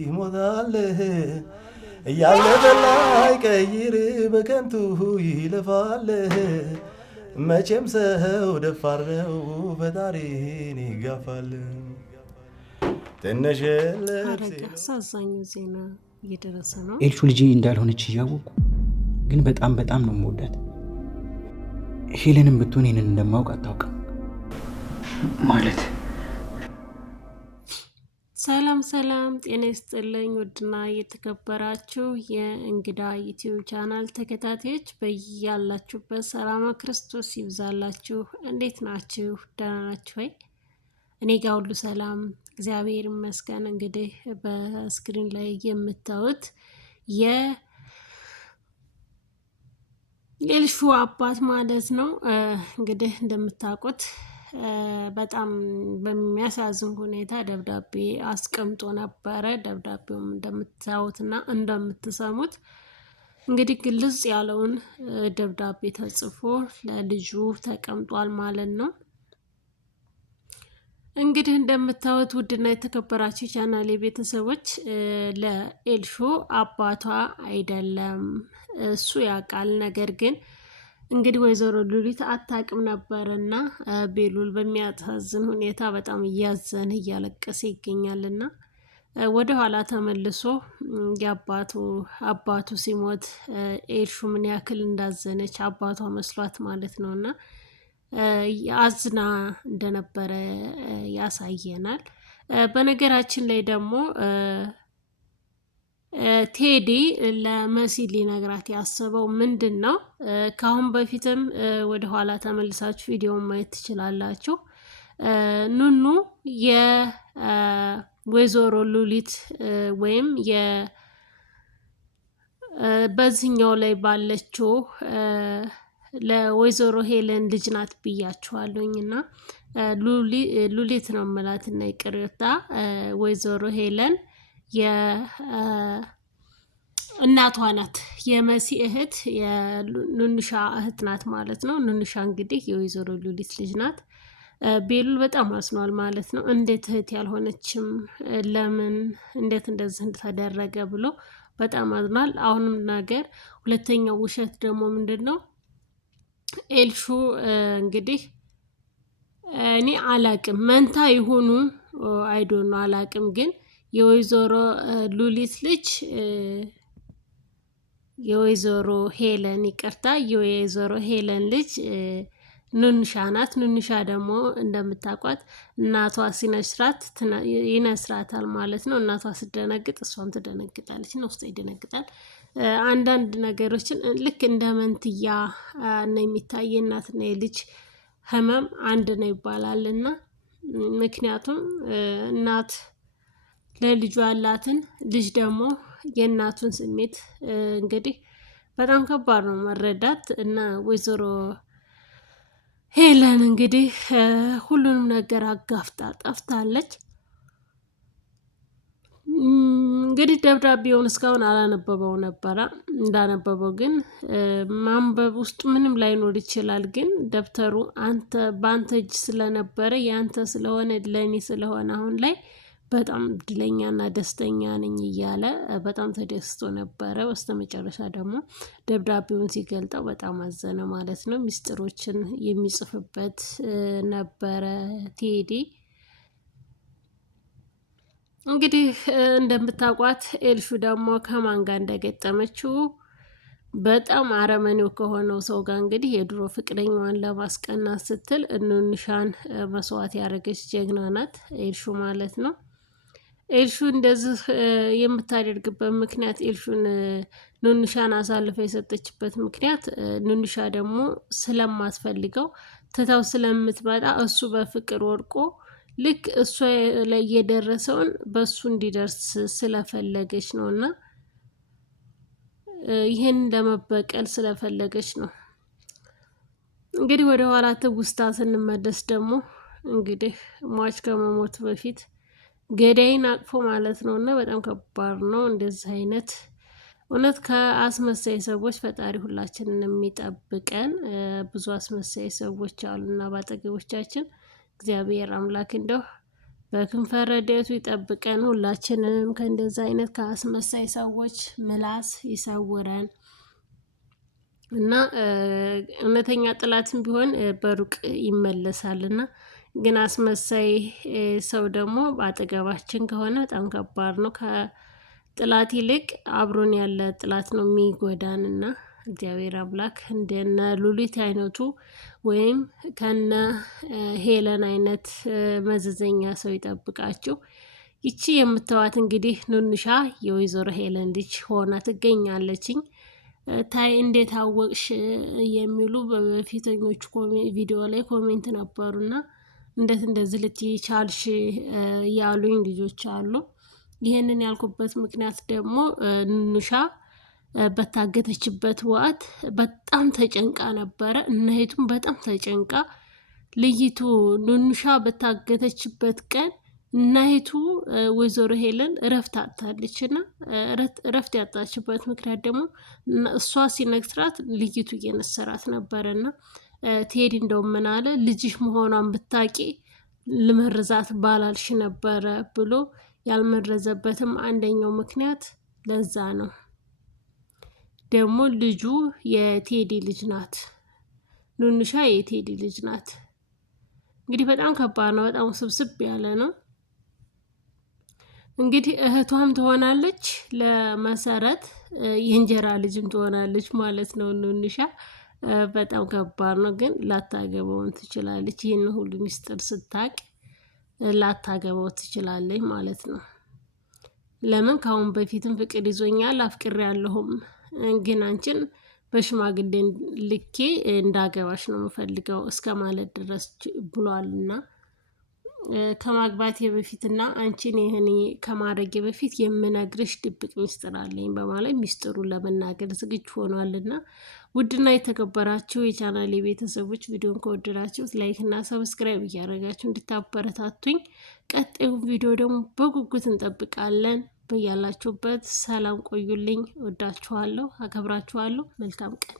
ይሞታል ያለፈ ላይ ቀይር በከንቱ ይለፋል መቼም ሰው ደፋር ነው ፈጣሪን ይጋፋል ትንሽ አሳዛኝ ዜና እየደረሰ ነው። ኤልሹ ልጅ እንዳልሆነች እያወቅኩ ግን በጣም ነው የምወዳት። ሄለንም ብትሆን ይህንን እንደማውቅ አታውቅም ማለት። ሰላም ጤና ይስጥልኝ ውድና የተከበራችሁ የእንግዳ ዩቲዩብ ቻናል ተከታታዮች በያላችሁበት ሰላም ክርስቶስ ይብዛላችሁ። እንዴት ናችሁ? ደህና ናችሁ ወይ? እኔ ጋር ሁሉ ሰላም እግዚአብሔር ይመስገን። እንግዲህ በስክሪን ላይ የምታዩት የኤልሹ አባት ማለት ነው። እንግዲህ እንደምታውቁት በጣም በሚያሳዝን ሁኔታ ደብዳቤ አስቀምጦ ነበረ። ደብዳቤውም እንደምታዩትና እንደምትሰሙት እንግዲህ ግልጽ ያለውን ደብዳቤ ተጽፎ ለልጁ ተቀምጧል ማለት ነው። እንግዲህ እንደምታዩት ውድና የተከበራችሁ ቻናሌ ቤተሰቦች ለኤልሹ አባቷ አይደለም እሱ ያውቃል። ነገር ግን እንግዲህ ወይዘሮ ሉሊት አታውቅም ነበርና ቤሉል በሚያሳዝን ሁኔታ በጣም እያዘነ እያለቀሰ ይገኛልና ወደ ኋላ ተመልሶ አባቱ ሲሞት ኤልሹ ምን ያክል እንዳዘነች አባቷ መስሏት ማለት ነውና አዝና እንደነበረ ያሳየናል። በነገራችን ላይ ደግሞ ቴዲ ለመሲ ሊነግራት ያሰበው ምንድን ነው? ከአሁን በፊትም ወደ ኋላ ተመልሳችሁ ቪዲዮውን ማየት ትችላላችሁ። ኑኑ የወይዘሮ ሉሊት ወይም በዚህኛው ላይ ባለችው ለወይዘሮ ሄለን ልጅ ናት ብያችኋለሁኝ እና ሉሊት ነው የምላት እና ይቅርታ ወይዘሮ ሄለን እናቷ ናት። የመሲ እህት የኑንሻ እህት ናት ማለት ነው። ኑንሻ እንግዲህ የወይዘሮ ሉሊት ልጅ ናት። ቤሉል በጣም አዝኗል ማለት ነው። እንዴት እህት ያልሆነችም ለምን እንዴት እንደዚህ ተደረገ ብሎ በጣም አዝኗል። አሁንም ነገር ሁለተኛው ውሸት ደግሞ ምንድን ነው? ኤልሹ እንግዲህ እኔ አላቅም መንታ ይሆኑ አይዶን አላቅም፣ ግን የወይዘሮ ሉሊት ልጅ የወይዘሮ ሄለን ይቅርታ የወይዘሮ ሄለን ልጅ ኑንሻ ናት። ኑንሻ ደግሞ እንደምታውቋት እናቷ ሲነስራት ይነስራታል ማለት ነው። እናቷ ስደነግጥ እሷም ትደነግጣለች ነው ውስጥ ይደነግጣል። አንዳንድ ነገሮችን ልክ እንደ መንትያ ነው የሚታይ። እናትና የልጅ ህመም አንድ ነው ይባላልና ምክንያቱም እናት ለልጇ ያላትን ልጅ ደግሞ የእናቱን ስሜት እንግዲህ በጣም ከባድ ነው መረዳት እና ወይዘሮ ሄለን እንግዲህ ሁሉንም ነገር አጋፍጣ ጠፍታለች። እንግዲህ ደብዳቤውን እስካሁን አላነበበው ነበረ። እንዳነበበው ግን ማንበብ ውስጥ ምንም ላይኖር ይችላል። ግን ደብተሩ በአንተ እጅ ስለነበረ ያንተ ስለሆነ ለኔ ስለሆነ አሁን ላይ በጣም እድለኛና ደስተኛ ነኝ እያለ በጣም ተደስቶ ነበረ። በስተመጨረሻ ደግሞ ደብዳቤውን ሲገልጠው በጣም አዘነ ማለት ነው። ሚስጥሮችን የሚጽፍበት ነበረ ቴዲ። እንግዲህ እንደምታውቋት ኤልሹ ደግሞ ከማን ጋር እንደገጠመችው በጣም አረመኔው ከሆነው ሰው ጋር እንግዲህ የድሮ ፍቅረኛዋን ለማስቀናት ስትል ኑንሻን መስዋዕት ያደረገች ጀግና ናት ኤልሹ ማለት ነው። ኤልሹ እንደዚህ የምታደርግበት ምክንያት ኤልሹን ኑንሻን አሳልፈ የሰጠችበት ምክንያት ኑንሻ ደግሞ ስለማትፈልገው ትታው ስለምትመጣ እሱ በፍቅር ወድቆ ልክ እሷ ላይ የደረሰውን በሱ እንዲደርስ ስለፈለገች ነውና ይሄን ለመበቀል ስለፈለገች ነው። እንግዲህ ወደ ኋላ ትውስታ ስንመለስ ደግሞ እንግዲህ ሟች ከመሞት በፊት ገዳይን አቅፎ ማለት ነውና በጣም ከባድ ነው እንደዚህ አይነት እውነት ከአስመሳይ ሰዎች ፈጣሪ ሁላችንን የሚጠብቀን። ብዙ አስመሳይ ሰዎች አሉና ባጠገቦቻችን እግዚአብሔር አምላክ እንደው በክንፈ ረድኤቱ ይጠብቀን። ሁላችንንም ከእንደዛ አይነት ከአስመሳይ ሰዎች ምላስ ይሰውረን እና እውነተኛ ጥላትም ቢሆን በሩቅ ይመለሳልና ግን አስመሳይ ሰው ደግሞ በአጠገባችን ከሆነ በጣም ከባድ ነው። ከጥላት ይልቅ አብሮን ያለ ጥላት ነው የሚጎዳንና እግዚአብሔር አምላክ እንደነ ሉሊት አይነቱ ወይም ከነ ሄለን አይነት መዘዘኛ ሰው ይጠብቃችሁ። ይቺ የምትዋት እንግዲህ ኑንሻ የወይዘሮ ሄለን ልጅ ሆና ትገኛለችኝ። ታይ እንዴት አወቅሽ የሚሉ በፊተኞቹ ቪዲዮ ላይ ኮሜንት ነበሩና እንዴት እንደዚህ ልትይ ቻልሽ ያሉኝ ልጆች አሉ። ይሄንን ያልኩበት ምክንያት ደግሞ ኑንሻ በታገተችበት ወቅት በጣም ተጨንቃ ነበረ። እነሄቱም በጣም ተጨንቃ ልይቱ ኑንሻ በታገተችበት ቀን እናይቱ ወይዘሮ ሄለን እረፍት አጣለች እና እረፍት ያጣችበት ምክንያት ደግሞ እሷ ሲነግራት ልይቱ እየነሰራት ነበረና ቴዲ እንደው ምን አለ ልጅሽ መሆኗን ብታቂ ልመርዛት ባላልሽ ነበረ ብሎ ያልመረዘበትም አንደኛው ምክንያት ለዛ ነው። ደግሞ ልጁ የቴዲ ልጅ ናት። ኑንሻ የቴዲ ልጅ ናት። እንግዲህ በጣም ከባድ ነው። በጣም ስብስብ ያለ ነው። እንግዲህ እህቷም ትሆናለች ለመሰረት የእንጀራ ልጅም ትሆናለች ማለት ነው። ኑንሻ በጣም ከባድ ነው፣ ግን ላታገባውን ትችላለች። ይህን ሁሉ ሚስጥር ስታቅ ላታገባው ትችላለች ማለት ነው። ለምን ካሁን በፊትም ፍቅር ይዞኛል አፍቅሬያለሁም፣ ግን አንቺን በሽማግሌ ልኬ እንዳገባሽ ነው የምፈልገው እስከ ማለት ድረስ ብሏልና ከማግባቴ በፊትና አንቺን ይህን ከማድረጌ በፊት የምነግርሽ ድብቅ ሚስጥር አለኝ በማለት ሚስጥሩን ለመናገር ዝግጁ ሆኗልና ውድና የተከበራችሁ የቻናሌ ቤተሰቦች ቪዲዮን ከወደዳችሁት ላይክ እና ሰብስክራይብ እያደረጋችሁ እንድታበረታቱኝ ቀጣዩ ቪዲዮ ደግሞ በጉጉት እንጠብቃለን። በያላችሁበት ሰላም ቆዩልኝ። ወዳችኋለሁ፣ አከብራችኋለሁ። መልካም ቀን